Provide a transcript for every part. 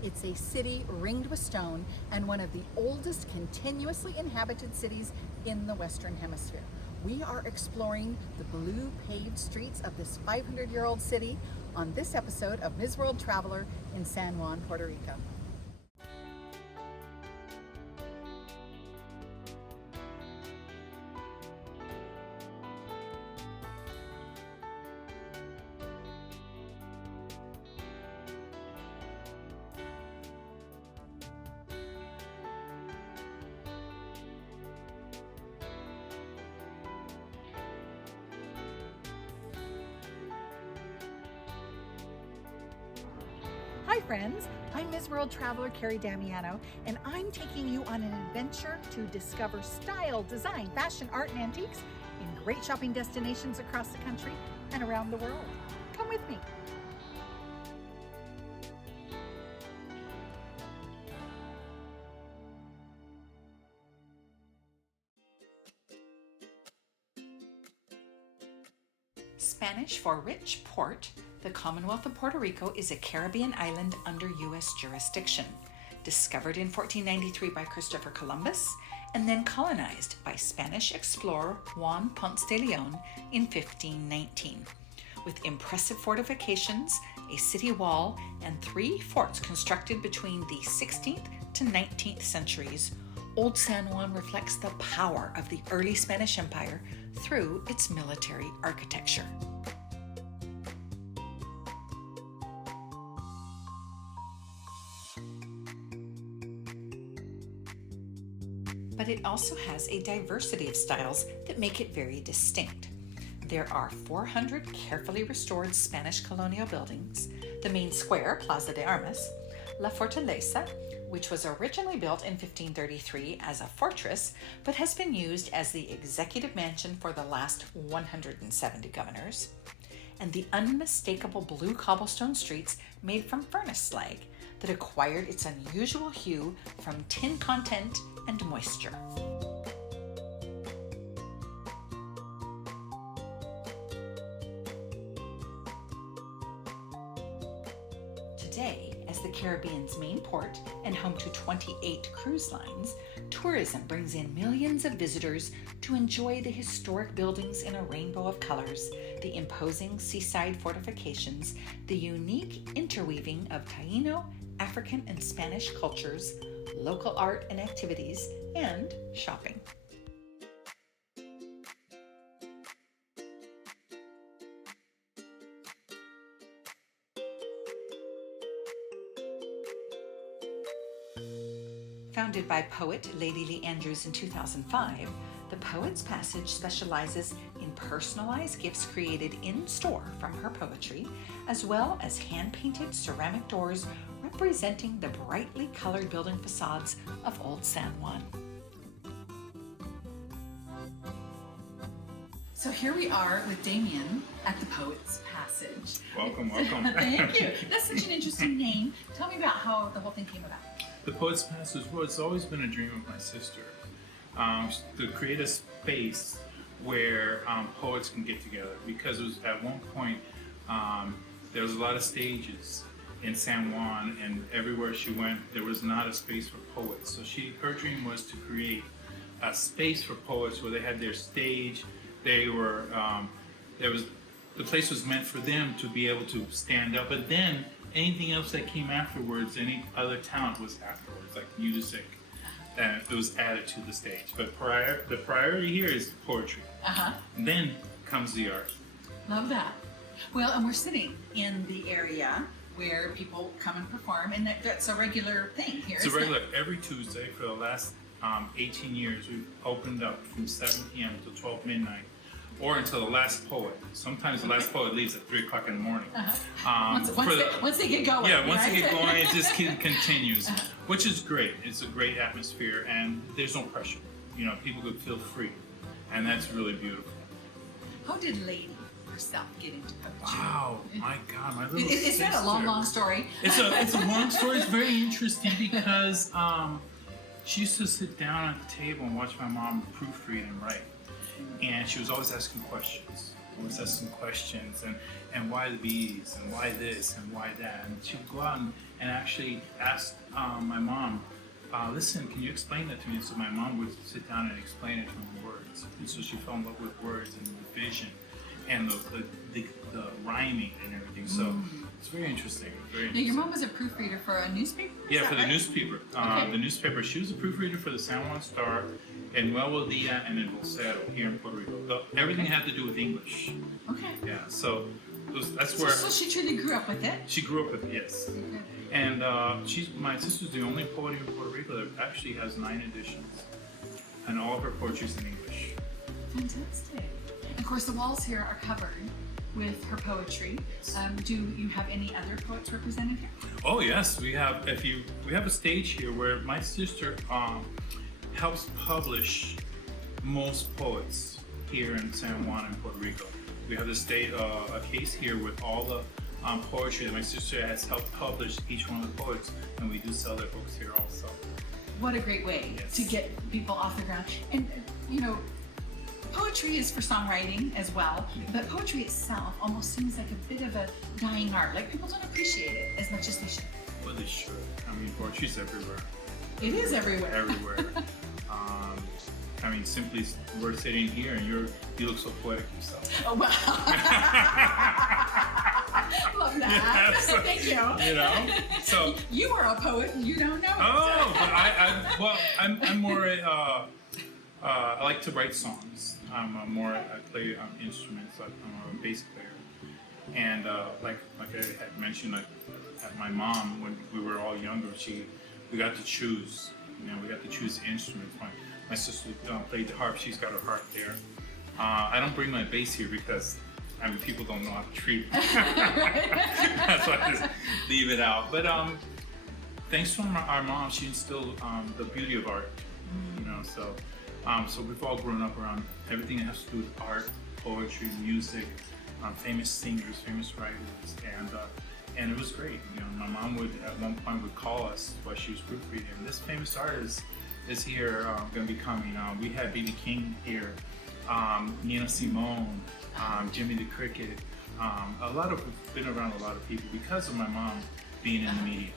It's a city ringed with stone and one of the oldest continuously inhabited cities in the Western Hemisphere. We are exploring the blue paved streets of this 500-year-old city on this episode of Ms. World Traveler in San Juan, Puerto Rico. Hi friends, I'm Ms. World Traveler Kerry Damiano, and I'm taking you on an adventure to discover style, design, fashion, art, and antiques in great shopping destinations across the country and around the world. Come with me. Spanish for rich port, the Commonwealth of Puerto Rico is a Caribbean island under U.S. jurisdiction, discovered in 1493 by Christopher Columbus, and then colonized by Spanish explorer Juan Ponce de Leon in 1519. With impressive fortifications, a city wall, and 3 forts constructed between the 16th to 19th centuries, Old San Juan reflects the power of the early Spanish Empire through its military architecture. But it also has a diversity of styles that make it very distinct. There are 400 carefully restored Spanish Colonial buildings, the main square, Plaza de Armas, La Fortaleza, which was originally built in 1533 as a fortress, but has been used as the executive mansion for the last 170 governors, and the unmistakable blue cobblestone streets made from furnace slag that acquired its unusual hue from tin content and moisture. Today, as the Caribbean's main port and home to 28 cruise lines, tourism brings in millions of visitors to enjoy the historic buildings in a rainbow of colors, the imposing seaside fortifications, the unique interweaving of Taino, African, and Spanish cultures, local art and activities, and shopping. Founded by poet Lady Lee Andrews in 2005, the Poet's Passage specializes in personalized gifts created in-store from her poetry, as well as hand-painted ceramic doors representing the brightly colored building facades of Old San Juan. So here we are with Demien at the Poet's Passage. Welcome, welcome. Thank you. That's such an interesting name. Tell me about how the whole thing came about. The Poet's Passage, well, it's always been a dream of my sister, to create a space where poets can get together, because it was at one point there was a lot of stages in San Juan, and everywhere she went there was not a space for poets. So her dream was to create a space for poets where they had their stage. They were the place was meant for them to be able to stand up, but then anything else that came afterwards, any other talent was afterwards, like music, that it was added to the stage. But the priority here is poetry. And then comes the art. Love that. Well, and we're sitting in the area where people come and perform, and that's a regular thing here. It's a regular, every Tuesday for the last 18 years. We've opened up from 7 p.m. to 12 midnight, or until the last poet. Sometimes the last poet leaves at 3 o'clock in the morning. Once they get going. Yeah, once they get going, it just continues, which is great. It's a great atmosphere, and there's no pressure. You know, people could feel free, and that's really beautiful. How did Lady herself get into poetry? Wow, my God, my little sister. Is that a long story? It's a long story. It's very interesting because she used to sit down at the table and watch my mom proofread and write. And she was always asking questions. always asking questions and why the bees and why this and why that. And she would go out and actually ask my mom, listen, can you explain that to me? And so my mom would sit down and explain it to her in words. And so she fell in love with words and the vision and the rhyming and everything. So it's very interesting. Very Now, your mom was a proofreader for a newspaper? Yeah, for the right? newspaper. Okay. The newspaper. She was a proofreader for the San Juan Star in Nuevo Dia and in Bolsero here in Puerto Rico. Everything had to do with English. Okay. Yeah, so that's where So she truly grew up with it? she grew up with it, yes. Okay. And my sister's the only poet here in Puerto Rico that actually has 9 editions. And all of her poetry's in English. Fantastic. And of course, the walls here are covered with her poetry. Do you have any other poets represented here? Oh yes, we have a stage here where my sister helps publish most poets here in San Juan and Puerto Rico. We have a case here with all the poetry that my sister has helped publish each one of the poets, and we do sell their books here also. What a great way to get people off the ground. And you know, poetry is for songwriting as well, but poetry itself almost seems like a bit of a dying art. Like people don't appreciate it as much as they should. Well, they should. I mean, poetry's everywhere. It is everywhere. Everywhere. I mean, simply we're sitting here, and you look so poetic yourself. Oh well. Love that. Yeah, so, Thank you. You know, so You are a poet and you don't know it. oh, but I'm more I like to write songs. I play instruments. I'm a bass player, and like I had mentioned, at my mom when we were all younger, we got to choose. You know, we got to choose instruments. My sister played the harp. She's got her harp there. I don't bring my bass here because people don't know how to treat it. That's why I just leave it out. But thanks to our mom, she instilled the beauty of art. You know, so we've all grown up around everything that has to do with art, poetry, music, famous singers, famous writers, and it was great. You know, my mom would at one point would call us while she was proofreading. This famous artist is here, going to be coming. We had B.B. King here, Nina Simone, Jimmy the Cricket. We've been around a lot of people because of my mom being in the media.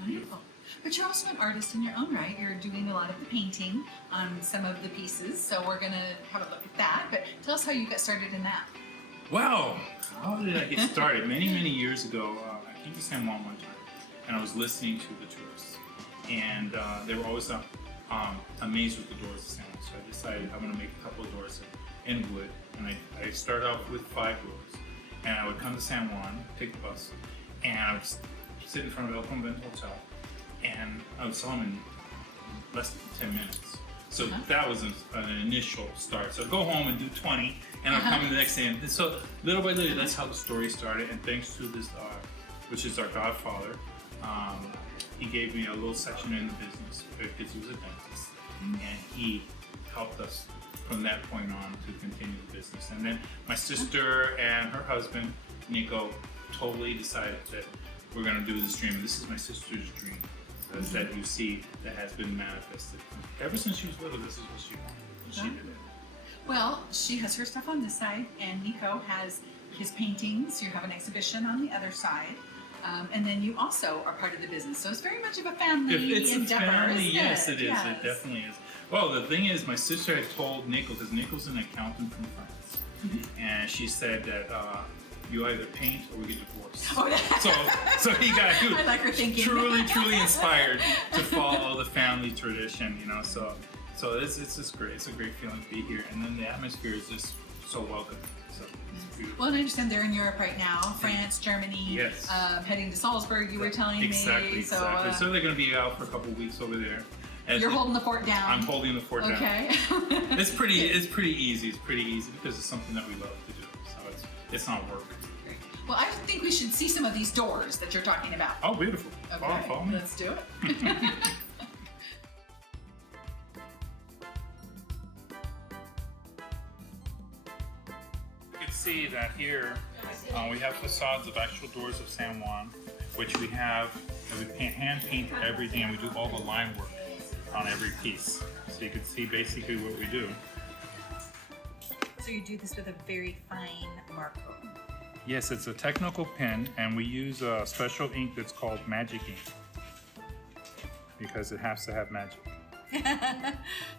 Wonderful. But you're also an artist in your own right. You're doing a lot of the painting on some of the pieces, so we're going to have a look at that. But tell us how you got started in that. Well, how did I get started? Many years ago, I came to San Juan one time, and I was listening to the tourists, and they were always amazed with the doors of San Juan. So I decided I'm going to make a couple of doors in wood, and I started off with 5 doors, and I would come to San Juan, take the bus, and I would sit in front of El Convent Hotel, and I would sell them in less than 10 minutes. So that was an initial start. So I'd go home and do 20, and I'd come in the next day. And so little by little, that's how the story started. And thanks to this, which is our godfather, he gave me a little section in the business because he was a dentist. And he helped us from that point on to continue the business. And then my sister and her husband, Nico, totally decided that we're going to do this dream. And this is my sister's dream. That you see that has been manifested. Ever since she was little, this is what she wanted. And she did it. Well, she has her stuff on this side, and Nico has his paintings. You have an exhibition on the other side. And then you also are part of the business. So it's very much of a family It's endeavor, a family, isn't yes, it is. Yes. It definitely is. Well, the thing is, my sister had told Nico, because Nico's an accountant from France, and she said that you either paint or we get divorced. Oh, so he got I like her thinking. truly inspired to follow the family tradition, you know. So it's just great. It's a great feeling to be here, and then the atmosphere is just so welcoming. So it's beautiful. Well, and I understand they're in Europe right now, France, Germany, Yes. Heading to Salzburg, you were telling Exactly. me. So they're going to be out for a couple of weeks over there. And You're holding the fort down. I'm holding the fort down. Okay. It's pretty easy. It's pretty easy because it's something that we love to do. So it's not work. Well, I think we should see some of these doors that you're talking about. Oh, beautiful. Okay, Follow me. let's do it. You can see that here we have facades of actual doors of San Juan, which we hand paint everything, and we do all the line work on every piece. So you can see basically what we do. So you do this with a very fine marker. Yes, it's a technical pen, and we use a special ink that's called magic ink because it has to have magic.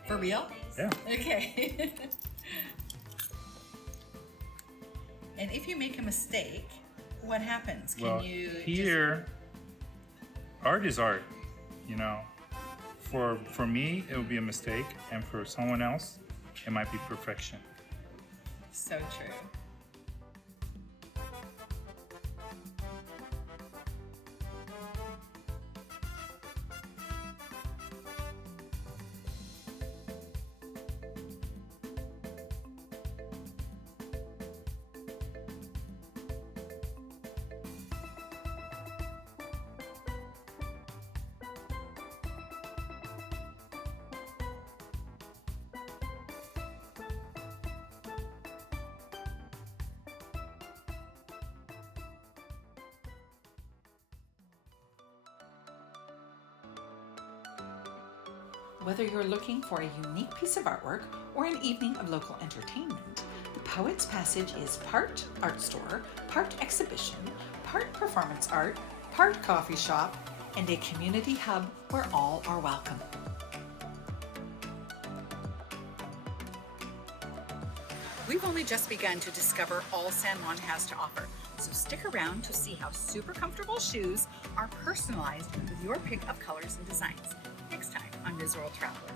For real? Yeah. Okay. And if you make a mistake, what happens? Can you here, art is art, you know. For me, it would be a mistake, and for someone else, it might be perfection. So true. Whether you're looking for a unique piece of artwork or an evening of local entertainment, the Poets Passage is part art store, part exhibition, part performance art, part coffee shop, and a community hub where all are welcome. We've only just begun to discover all San Juan has to offer, so stick around to see how super comfortable shoes are personalized with your pick of colors and designs. Next time on Ms. World Traveler.